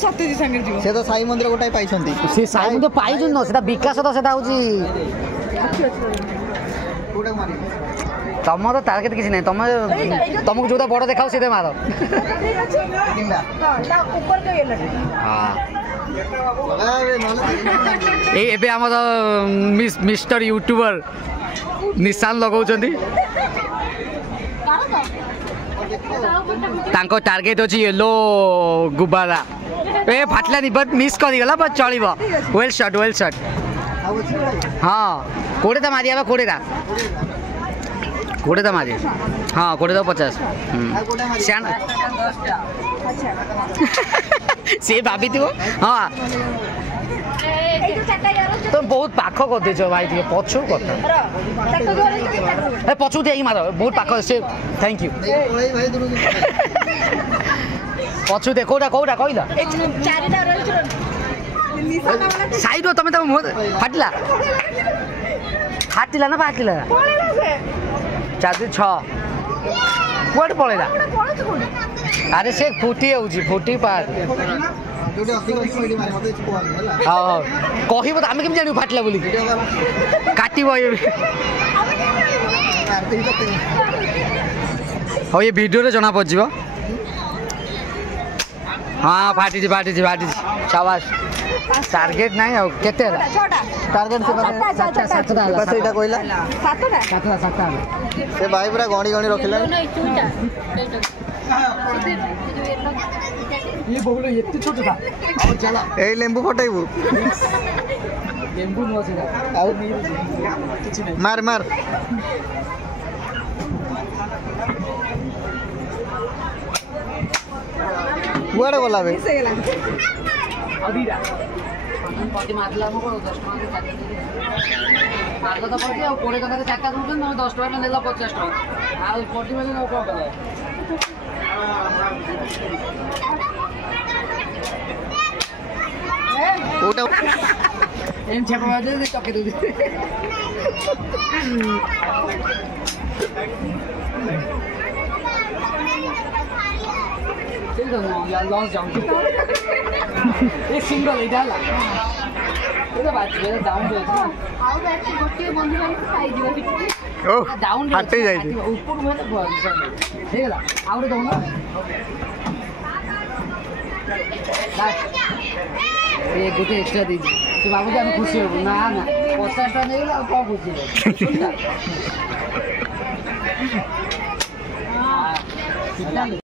सत्यजी संगे जीव से तो साई मंदिर गोटाई पाइछंती से साई मंदिर पाइछन न सेटा विकास तो सेटा होची कोटा मारी तम तो टार्गेट किसी नहीं तुमको जो बड़ देखाओ सीधे मार एबे हमर मिस्टर यूट्यूबर निशान लगाउछंती तांको टार्गेट अछि येलो गुब्बारा ए फाटलानी बट मिस कर गला बट चलिबो वेल शॉट हां कोड़े ता मारिया कोड़े ता मारी हाँ 50 सी भाभी थी हाँ तो बहुत पाख कर देछ भाई टे पछु कथा पछु दे मार बहुत पाख से थैंक यू पछु दे कोडा कहला साइड हो तमे फाटिला ना फाटिला 4 6 कुआड पळेला अरे से फुटी फुटी पार हाँ कहब तो आम केम जान फाटला बोली काटब हाँ ये वीडियो रे जना पड़ो हाँ फाटी शाबाश टार्गेट नहीं आ केते टार्गेट से कहला 7 से भाई पूरा गणी रखिला ये बहुलो एते छोट था और चला ए लेंबू फटाइबू लेंबू न से आउ किछि नहीं मार कुआडे गला बे अधीरा पति मारला हमको 10 टका के चाटा मारला तो पति आ कोड़े टका के चाटा दून न 10 टका नेला 50 टका आ पति में न को कला ओटा एम छपा दे चके दे चल दो यार लॉस जाऊं ये सिंगल इधर ला ये बात है डाउन जो है आउ बैठ गोटे बंदी वाली साइज जो ओ डाउन हटे जाई ऊपर में ठीक है आउट दो ना ये गोटे एक्स्ट्रा दे तो बाबू जी हम खुशी हो ना 50 टका नहीं ला को खुशी हां